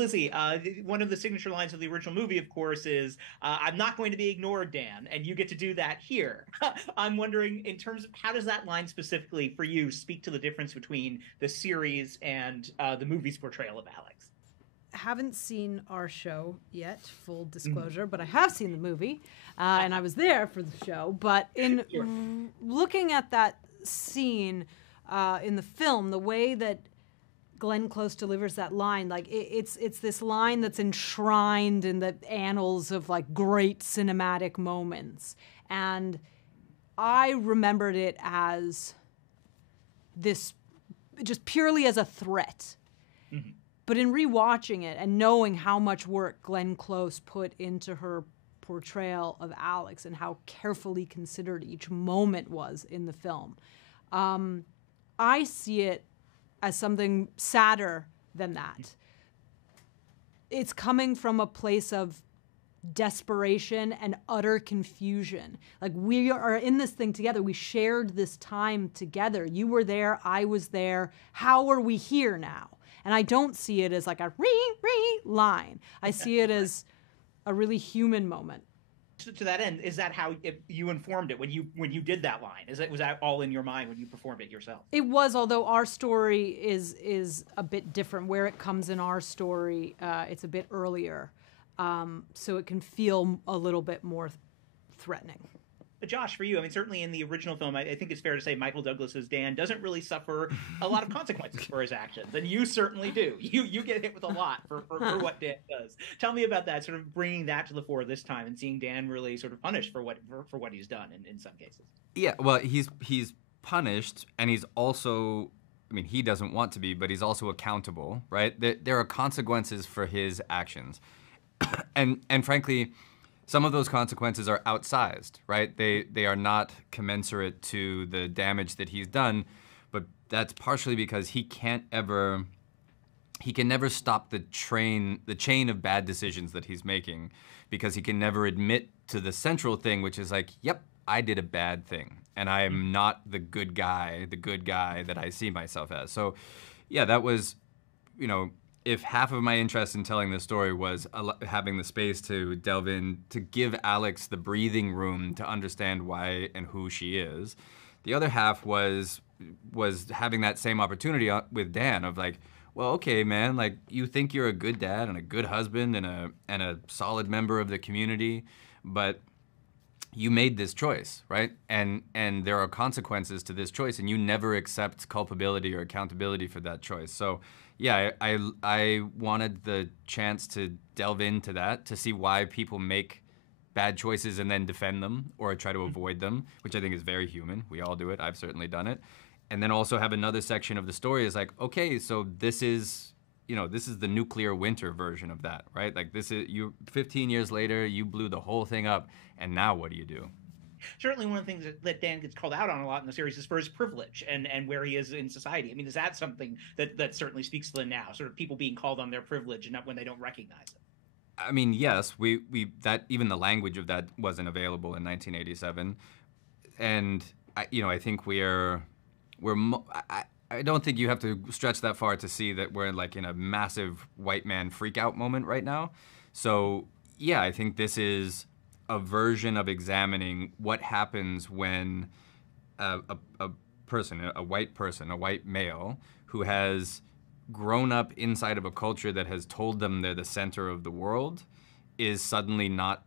Lizzy, one of the signature lines of the original movie, of course, is "I'm not going to be ignored, Dan," and you get to do that here. I'm wondering, in terms of how does that line specifically for you speak to the difference between the series and the movie's portrayal of Alex? Haven't seen our show yet, full disclosure, but I have seen the movie, and I was there for the show. But in looking at that scene in the film, the way that Glenn Close delivers that line, like it's this line that's enshrined in the annals of like great cinematic moments, and I remembered it as this, just purely as a threat. Mm-hmm. But in rewatching it and knowing how much work Glenn Close put into her portrayal of Alex and how carefully considered each moment was in the film, I see it as something sadder than that. It's coming from a place of desperation and utter confusion. Like, we are in this thing together. We shared this time together. You were there. I was there. How are we here now? And I don't see it as like a re line. I see it as a really human moment. To that end, is that how you informed it when you did that line? Was that all in your mind when you performed it yourself? It was, although our story is a bit different. Where it comes in our story, it's a bit earlier, so it can feel a little bit more threatening. Josh, for you, I mean, certainly in the original film, I think it's fair to say Michael Douglas's Dan doesn't really suffer a lot of consequences for his actions, and you certainly do. You get hit with a lot for what Dan does. Tell me about that, sort of bringing that to the fore this time and seeing Dan really sort of punished for what he's done in some cases. Yeah, well, he's punished, and he's also, I mean, he doesn't want to be, but he's also accountable, right? There are consequences for his actions, and frankly, some of those consequences are outsized, right? They are not commensurate to the damage that he's done, but that's partially because he can never stop the chain of bad decisions that he's making, because he can never admit to the central thing, which is like, yep, I did a bad thing, and I am not the good guy that I see myself as. So, yeah, that was, you know, if half of my interest in telling this story was having the space to delve in, to give Alex the breathing room to understand why and who she is, the other half was having that same opportunity with Dan of like, well, okay, man, like, you think you're a good dad and a good husband and a solid member of the community, but you made this choice, right? And there are consequences to this choice, and you never accept culpability or accountability for that choice. So, yeah, I wanted the chance to delve into that, to see why people make bad choices and then defend them or try to avoid them, which I think is very human. We all do it. I've certainly done it. And then also have another section of the story is like, okay, so this is the nuclear winter version of that, right? Like, this is, you 15 years later, you blew the whole thing up, and now what do you do? Certainly one of the things that Dan gets called out on a lot in the series is for his privilege and where he is in society. I mean, is that something that certainly speaks to the now, sort of people being called on their privilege and not when they don't recognize it? I mean, yes, we that even the language of that wasn't available in 1987, and I think I don't think you have to stretch that far to see that we're like in a massive white man freak out moment right now. So yeah, I think this is a version of examining what happens when a white male who has grown up inside of a culture that has told them they're the center of the world is suddenly not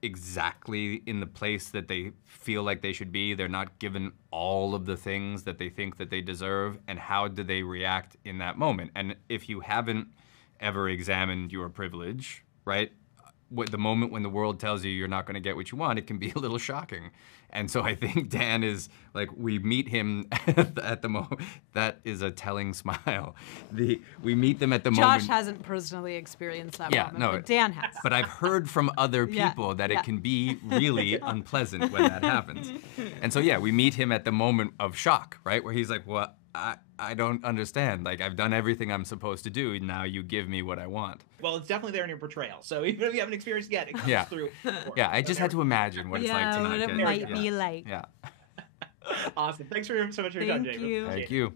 exactly in the place that they feel like they should be. They're not given all of the things that they think that they deserve, and how do they react in that moment? And if you haven't ever examined your privilege, right, the moment when the world tells you you're not going to get what you want, it can be a little shocking. And so I think Dan is like, we meet him at the moment. That is a telling smile. We meet them at the moment. Josh hasn't personally experienced that moment, no, but Dan has. But I've heard from other people that it can be really unpleasant when that happens. And so, yeah, we meet him at the moment of shock, right? Where he's like, well, I don't understand. Like, I've done everything I'm supposed to do. Now you give me what I want. Well, it's definitely there in your portrayal. So even if you haven't experienced it yet, it comes through. Yeah, I just had to imagine what it's like to not what it might be like. Yeah. Awesome. Thanks so much for your time, Jacob. Thank you. Thank you.